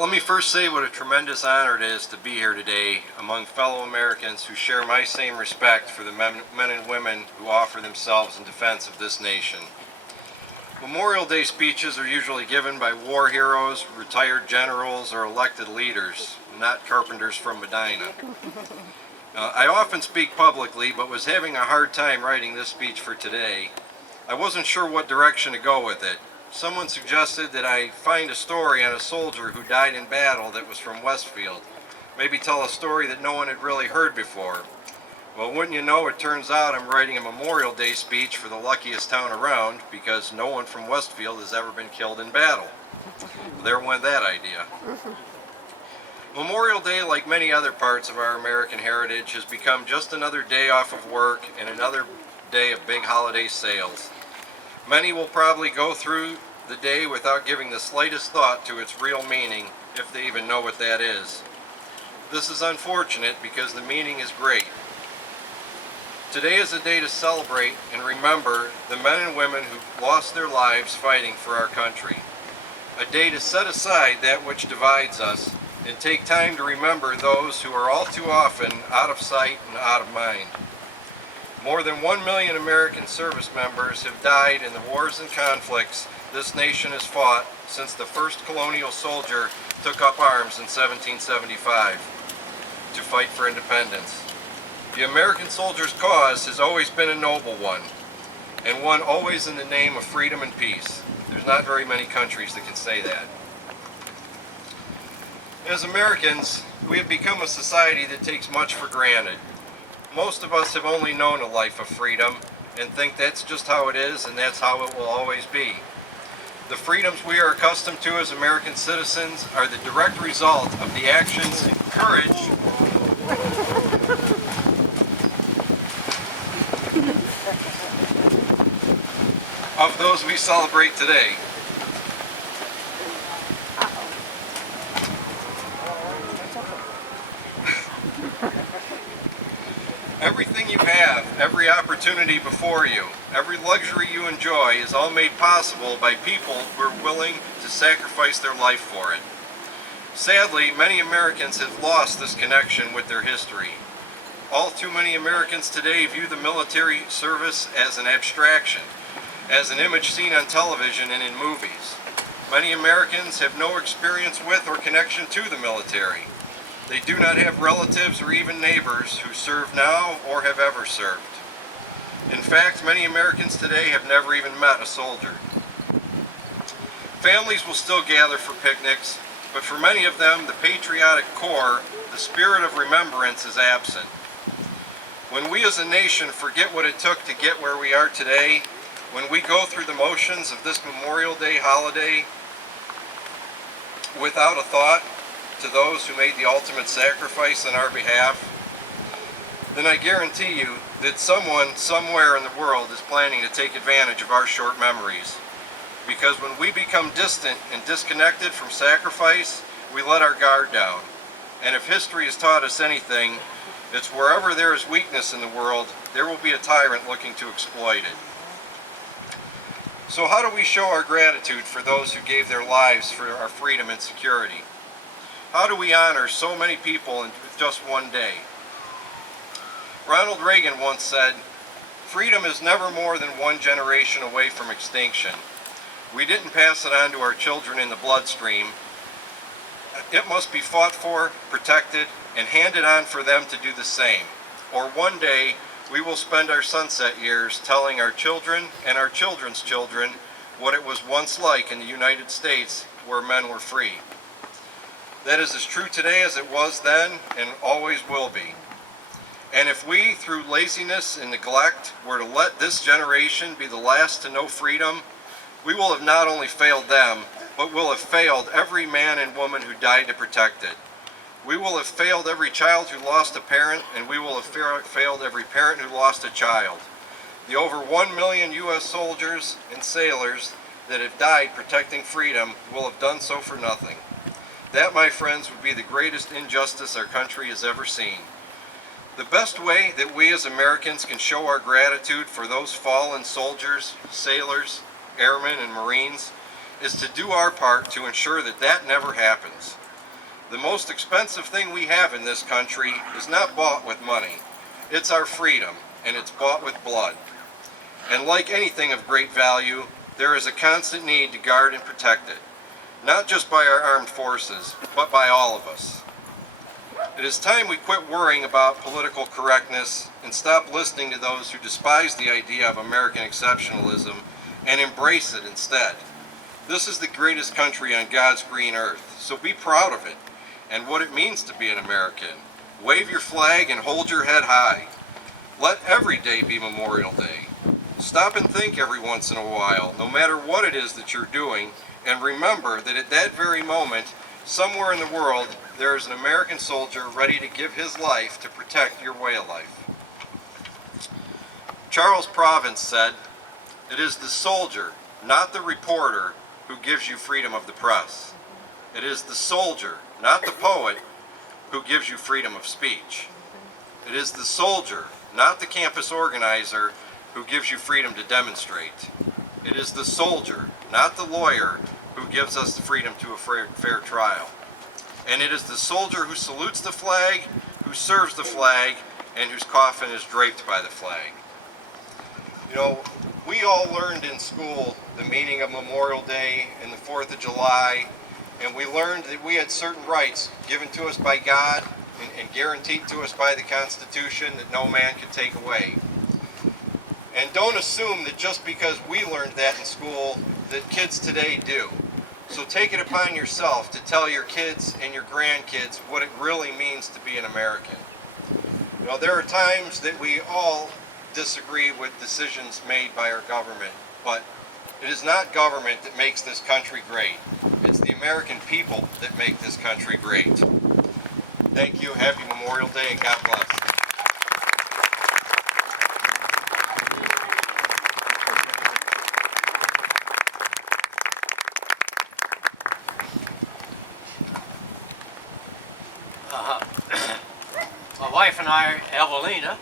Let me first say what a tremendous honor it is to be here today among fellow Americans who share my same respect for the men and women who offer themselves in defense of this nation. Memorial Day speeches are usually given by war heroes, retired generals, or elected leaders, not carpenters from Medina. I often speak publicly, but was having a hard time writing this speech for today. I wasn't sure what direction to go with it. Someone suggested that I find a story on a soldier who died in battle that was from Westfield. Maybe tell a story that no one had really heard before. Well, wouldn't you know, it turns out I'm writing a Memorial Day speech for the luckiest town around because no one from Westfield has ever been killed in battle. There went that idea. Memorial Day, like many other parts of our American heritage, has become just another day off of work and another day of big holiday sales. Many will probably go through the day without giving the slightest thought to its real meaning, if they even know what that is. This is unfortunate because the meaning is great. Today is a day to celebrate and remember the men and women who lost their lives fighting for our country. A day to set aside that which divides us and take time to remember those who are all too often out of sight and out of mind. More than 1 million American service members have died in the wars and conflicts this nation has fought since the first colonial soldier took up arms in 1775 to fight for independence. The American soldier's cause has always been a noble one, and one always in the name of freedom and peace. There's not very many countries that can say that. As Americans, we have become a society that takes much for granted. Most of us have only known a life of freedom and think that's just how it is and that's how it will always be. The freedoms we are accustomed to as American citizens are the direct result of the actions and courage of those we celebrate today. Everything you have, every opportunity before you, every luxury you enjoy is all made possible by people who are willing to sacrifice their life for it. Sadly, many Americans have lost this connection with their history. All too many Americans today view the military service as an abstraction, as an image seen on television and in movies. Many Americans have no experience with or connection to the military. They do not have relatives or even neighbors who serve now or have ever served. In fact, many Americans today have never even met a soldier. Families will still gather for picnics, but for many of them, the patriotic core, the spirit of remembrance, is absent. When we as a nation forget what it took to get where we are today, when we go through the motions of this Memorial Day holiday without a thought to those who made the ultimate sacrifice on our behalf, then I guarantee you that someone somewhere in the world is planning to take advantage of our short memories. Because when we become distant and disconnected from sacrifice, we let our guard down. And if history has taught us anything, it's wherever there is weakness in the world, there will be a tyrant looking to exploit it. So how do we show our gratitude for those who gave their lives for our freedom and security? How do we honor so many people in just one day? Ronald Reagan once said, "Freedom is never more than one generation away from extinction. We didn't pass it on to our children in the bloodstream. It must be fought for, protected, and handed on for them to do the same. Or one day, we will spend our sunset years telling our children and our children's children what it was once like in the United States where men were free." That is as true today as it was then and always will be. And if we, through laziness and neglect, were to let this generation be the last to know freedom, we will have not only failed them, but will have failed every man and woman who died to protect it. We will have failed every child who lost a parent, and we will have failed every parent who lost a child. The over 1 million U.S. soldiers and sailors that have died protecting freedom will have done so for nothing. That, my friends, would be the greatest injustice our country has ever seen. The best way that we as Americans can show our gratitude for those fallen soldiers, sailors, airmen, and Marines is to do our part to ensure that that never happens. The most expensive thing we have in this country is not bought with money. It's our freedom, and it's bought with blood. And like anything of great value, there is a constant need to guard and protect it, not just by our armed forces, but by all of us. It is time we quit worrying about political correctness and stop listening to those who despise the idea of American exceptionalism and embrace it instead. This is the greatest country on God's green earth, so be proud of it and what it means to be an American. Wave your flag and hold your head high. Let every day be Memorial Day. Stop and think every once in a while, no matter what it is that you're doing, and remember that at that very moment, somewhere in the world, there is an American soldier ready to give his life to protect your way of life. Charles Province said, "It is the soldier, not the reporter, who gives you freedom of the press. It is the soldier, not the poet, who gives you freedom of speech. It is the soldier, not the campus organizer, who gives you freedom to demonstrate. It is the soldier, not the lawyer, who gives us the freedom to a fair trial. And it is the soldier who salutes the flag, who serves the flag, and whose coffin is draped by the flag." You know, we all learned in school the meaning of Memorial Day and the 4th of July, and we learned that we had certain rights given to us by God and guaranteed to us by the Constitution that no man could take away. And don't assume that just because we learned that in school, that kids today do. So take it upon yourself to tell your kids and your grandkids what it really means to be an American. You know, there are times that we all disagree with decisions made by our government, but it is not government that makes this country great. It's the American people that make this country great. Thank you, happy Memorial Day, and God bless. My wife and I, Evelina,